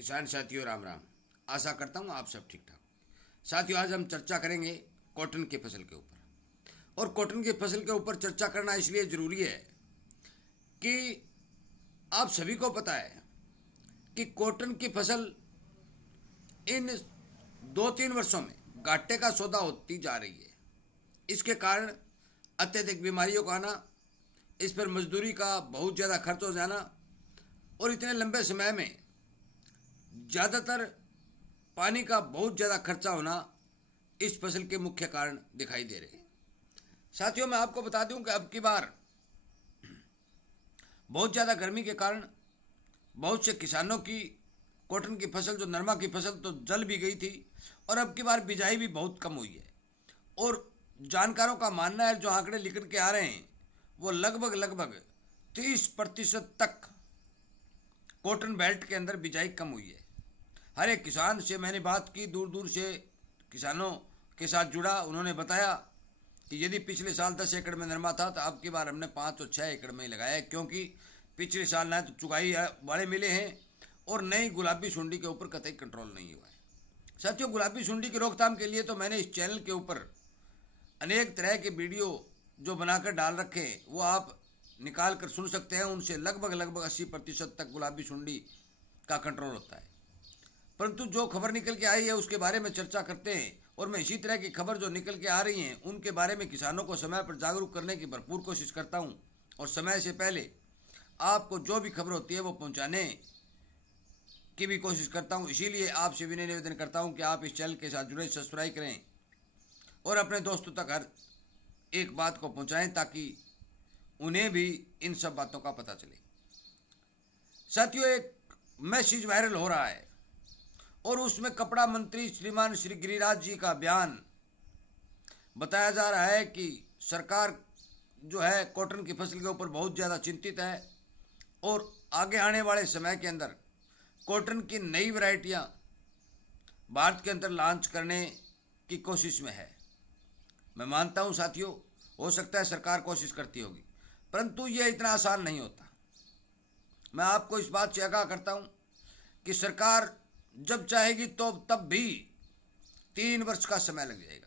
किसान साथियों राम राम। आशा करता हूँ आप सब ठीक ठाक। साथियों, आज हम चर्चा करेंगे कॉटन की फसल के ऊपर। और कॉटन की फसल के ऊपर चर्चा करना इसलिए ज़रूरी है कि आप सभी को पता है कि कॉटन की फसल इन 2-3 वर्षों में घाटे का सौदा होती जा रही है। इसके कारण अत्यधिक बीमारियों का आना, इस पर मजदूरी का बहुत ज़्यादा खर्च हो जाना और इतने लंबे समय में ज़्यादातर पानी का बहुत ज़्यादा खर्चा होना इस फसल के मुख्य कारण दिखाई दे रहे हैं। साथियों, मैं आपको बता दूं कि अब की बार बहुत ज़्यादा गर्मी के कारण बहुत से किसानों की कॉटन की फसल, जो नरमा की फसल, तो जल भी गई थी और अब की बार बिजाई भी बहुत कम हुई है। और जानकारों का मानना है, जो आंकड़े लिख के आ रहे हैं, वो लगभग 30% तक कॉटन बेल्ट के अंदर बिजाई कम हुई है। हर एक किसान से मैंने बात की, दूर दूर से किसानों के साथ जुड़ा। उन्होंने बताया कि यदि पिछले साल 10 एकड़ में नरमा था तो अब की बार हमने 5 और 6 एकड़ में ही लगाया है, क्योंकि पिछले साल ना तो चुगाई वाले मिले हैं और नई गुलाबी सुंडी के ऊपर कतई कंट्रोल नहीं हुआ है। साथियों, गुलाबी सुंडी की रोकथाम के लिए तो मैंने इस चैनल के ऊपर अनेक तरह के वीडियो जो बनाकर डाल रखे हैं, वो आप निकाल कर सुन सकते हैं। उनसे लगभग 80% तक गुलाबी सुंडी का कंट्रोल होता है। परंतु जो खबर निकल के आई है उसके बारे में चर्चा करते हैं और मैं इसी तरह की खबर जो निकल के आ रही हैं उनके बारे में किसानों को समय पर जागरूक करने की भरपूर कोशिश करता हूं और समय से पहले आपको जो भी खबर होती है वो पहुंचाने की भी कोशिश करता हूं। इसीलिए आपसे विनय निवेदन करता हूं कि आप इस चैनल के साथ जुड़े, सब्सक्राइब करें और अपने दोस्तों तक हर एक बात को पहुंचाएं ताकि उन्हें भी इन सब बातों का पता चले। साथियों, एक मैसेज वायरल हो रहा है और उसमें कपड़ा मंत्री श्रीमान श्री गिरिराज जी का बयान बताया जा रहा है कि सरकार जो है कॉटन की फसल के ऊपर बहुत ज़्यादा चिंतित है और आगे आने वाले समय के अंदर कॉटन की नई वैरायटियां भारत के अंदर लॉन्च करने की कोशिश में है। मैं मानता हूं साथियों, हो सकता है सरकार कोशिश करती होगी, परंतु यह इतना आसान नहीं होता। मैं आपको इस बात से आगाह करता हूं कि सरकार जब चाहेगी तो तब भी 3 वर्ष का समय लग जाएगा,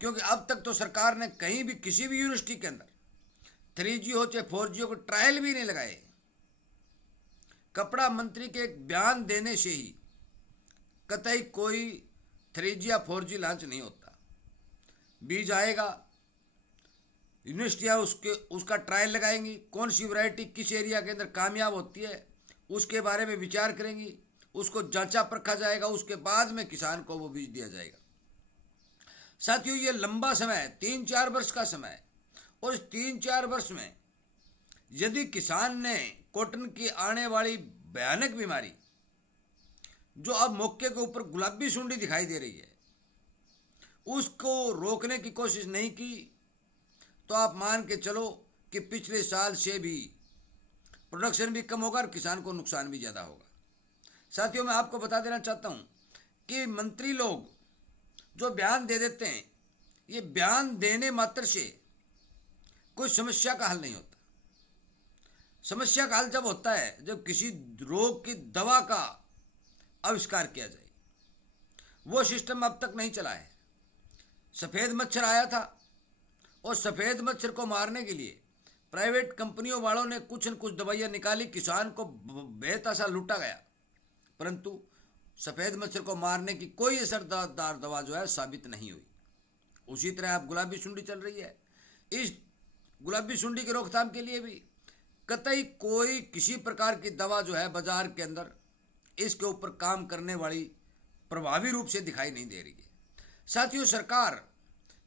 क्योंकि अब तक तो सरकार ने कहीं भी किसी भी यूनिवर्सिटी के अंदर 3G हो चाहे 4G हो को ट्रायल भी नहीं लगाए। कपड़ा मंत्री के एक बयान देने से ही कतई कोई 3G या 4G लॉन्च नहीं होता। बीज आएगा, यूनिवर्सिटियाँ उसका ट्रायल लगाएंगी, कौन सी वैरायटी किस एरिया के अंदर कामयाब होती है उसके बारे में विचार करेंगी, उसको जांचा परखा जाएगा, उसके बाद में किसान को वो बीज दिया जाएगा। साथियों, ये लंबा समय है, 3-4 वर्ष का समय है और इस 3-4 वर्ष में यदि किसान ने कॉटन की आने वाली भयानक बीमारी, जो अब मौके के ऊपर गुलाबी सुंडी दिखाई दे रही है, उसको रोकने की कोशिश नहीं की तो आप मान के चलो कि पिछले साल से भी प्रोडक्शन भी कम होगा और किसान को नुकसान भी ज़्यादा होगा। साथियों, मैं आपको बता देना चाहता हूं कि मंत्री लोग जो बयान दे देते हैं, ये बयान देने मात्र से कोई समस्या का हल नहीं होता। समस्या का हल जब होता है जब किसी रोग की दवा का आविष्कार किया जाए। वो सिस्टम अब तक नहीं चला है। सफ़ेद मच्छर आया था और सफ़ेद मच्छर को मारने के लिए प्राइवेट कंपनियों वालों ने कुछ न कुछ दवाइयाँ निकाली, किसान को बेतहाशा लूटा गया, परंतु सफ़ेद मच्छर को मारने की कोई असरदार दवा जो है साबित नहीं हुई। उसी तरह अब गुलाबी सुंडी चल रही है। इस गुलाबी सुंडी की रोकथाम के लिए भी कतई कोई किसी प्रकार की दवा जो है बाजार के अंदर इसके ऊपर काम करने वाली प्रभावी रूप से दिखाई नहीं दे रही है। साथियों, सरकार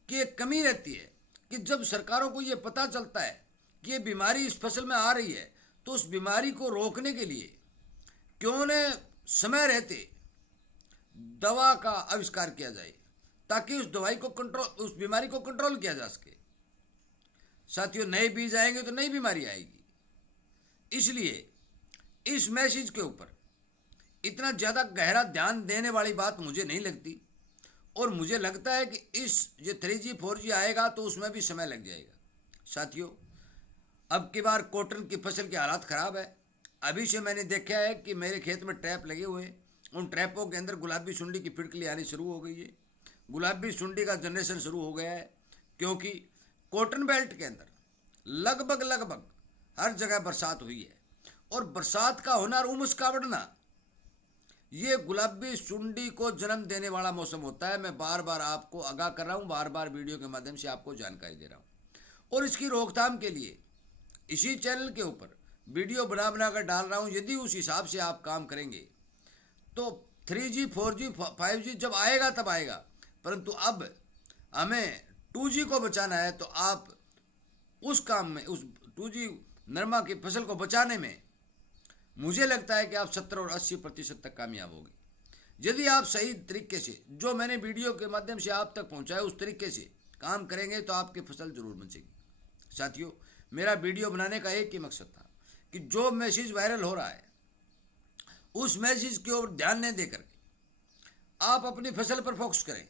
की एक कमी रहती है कि जब सरकारों को ये पता चलता है कि ये बीमारी इस फसल में आ रही है तो उस बीमारी को रोकने के लिए क्यों न समय रहते दवा का आविष्कार किया जाए ताकि उस बीमारी को कंट्रोल किया जा सके। साथियों, नए बीज आएंगे तो नई बीमारी आएगी। इसलिए इस मैसेज के ऊपर इतना ज़्यादा गहरा ध्यान देने वाली बात मुझे नहीं लगती और मुझे लगता है कि ये 3G 4G आएगा तो उसमें भी समय लग जाएगा। साथियों, अब की बार कॉटन की फसल की हालात ख़राब है। अभी से मैंने देखा है कि मेरे खेत में ट्रैप लगे हुए हैं, उन ट्रैपों के अंदर गुलाबी सुंडी की फिटकली आनी शुरू हो गई है। गुलाबी सुंडी का जनरेशन शुरू हो गया है, क्योंकि कॉटन बेल्ट के अंदर लगभग लगभग हर जगह बरसात हुई है, और बरसात का होना और उमस का बढ़ना ये गुलाबी सुंडी को जन्म देने वाला मौसम होता है। मैं बार बार आपको आगाह कर रहा हूँ, बार बार वीडियो के माध्यम से आपको जानकारी दे रहा हूँ। और इसकी रोकथाम के लिए इसी चैनल के ऊपर वीडियो बना बना कर डाल रहा हूँ। यदि उस हिसाब से आप काम करेंगे तो 3G 4G 5G जब आएगा तब आएगा, परंतु अब हमें 2G को बचाना है। तो आप उस काम में, उस 2G नरमा की फसल को बचाने में मुझे लगता है कि आप 70 और 80% तक कामयाब होंगे। यदि आप सही तरीके से जो मैंने वीडियो के माध्यम से आप तक पहुंचाया उस तरीके से काम करेंगे तो आपकी फसल जरूर बचेगी। साथियों, मेरा वीडियो बनाने का एक ही मकसद था कि जो मैसेज वायरल हो रहा है उस मैसेज की ओर ध्यान नहीं देकर आप अपनी फसल पर फोकस करें।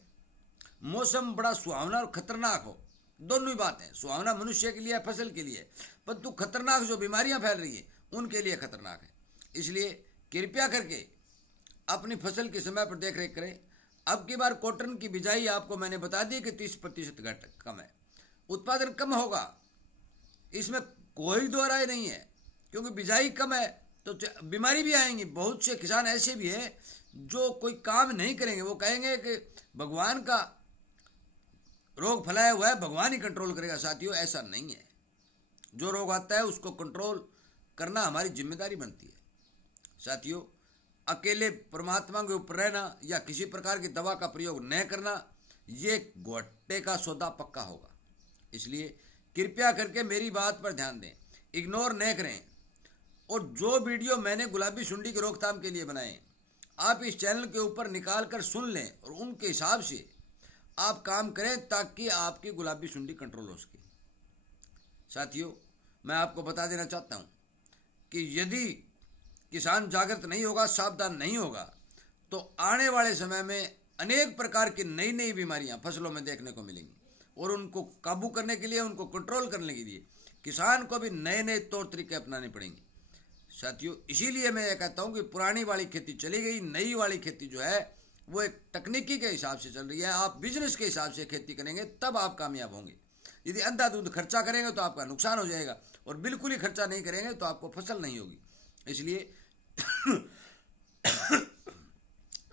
मौसम बड़ा सुहावना और खतरनाक हो, दोनों ही बात है। सुहावना मनुष्य के लिए, फसल के लिए, परंतु खतरनाक जो बीमारियां फैल रही है उनके लिए खतरनाक है। इसलिए कृपया करके अपनी फसल के समय पर देख रेख करें। अब की बार कॉटन की बिजाई आपको मैंने बता दी कि 30% घट कम है, उत्पादन कम होगा, इसमें कोई दो राय नहीं है। क्योंकि बिजाई कम है तो बीमारी भी आएंगी। बहुत से किसान ऐसे भी हैं जो कोई काम नहीं करेंगे, वो कहेंगे कि भगवान का रोग फैलाया हुआ है, भगवान ही कंट्रोल करेगा। साथियों, ऐसा नहीं है। जो रोग आता है उसको कंट्रोल करना हमारी जिम्मेदारी बनती है। साथियों, अकेले परमात्मा के ऊपर रहना या किसी प्रकार की दवा का प्रयोग न करना, ये घाटे का सौदा पक्का होगा। इसलिए कृपया करके मेरी बात पर ध्यान दें, इग्नोर न करें। और जो वीडियो मैंने गुलाबी सुंडी की रोकथाम के लिए बनाए आप इस चैनल के ऊपर निकाल कर सुन लें और उनके हिसाब से आप काम करें ताकि आपकी गुलाबी सुंडी कंट्रोल हो सके। साथियों, मैं आपको बता देना चाहता हूं कि यदि किसान जागृत नहीं होगा, सावधान नहीं होगा, तो आने वाले समय में अनेक प्रकार की नई नई बीमारियां फसलों में देखने को मिलेंगी। और उनको काबू करने के लिए, उनको कंट्रोल करने के लिए किसान को भी नए नए तौर तरीके अपनाने पड़ेंगे। साथियों, इसीलिए मैं ये कहता हूं कि पुरानी वाली खेती चली गई, नई वाली खेती जो है वो एक तकनीकी के हिसाब से चल रही है। आप बिजनेस के हिसाब से खेती करेंगे तब आप कामयाब होंगे। यदि अंधाधुंध खर्चा करेंगे तो आपका नुकसान हो जाएगा, और बिल्कुल ही खर्चा नहीं करेंगे तो आपको फसल नहीं होगी। इसलिए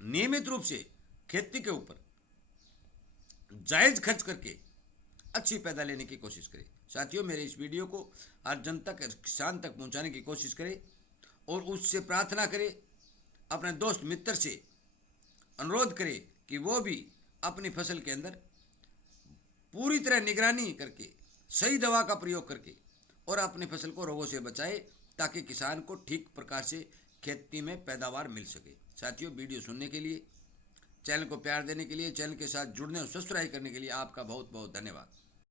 नियमित रूप से खेती के ऊपर जायज खर्च करके अच्छी पैदा लेने की कोशिश करें। साथियों, मेरे इस वीडियो को हर जन तक, किसान तक पहुंचाने की कोशिश करें और उससे प्रार्थना करें, अपने दोस्त मित्र से अनुरोध करें कि वो भी अपनी फसल के अंदर पूरी तरह निगरानी करके, सही दवा का प्रयोग करके और अपनी फसल को रोगों से बचाए, ताकि किसान को ठीक प्रकार से खेती में पैदावार मिल सके। साथियों, वीडियो सुनने के लिए, चैनल को प्यार देने के लिए, चैनल के साथ जुड़ने और सब्सक्राइब करने के लिए आपका बहुत बहुत धन्यवाद।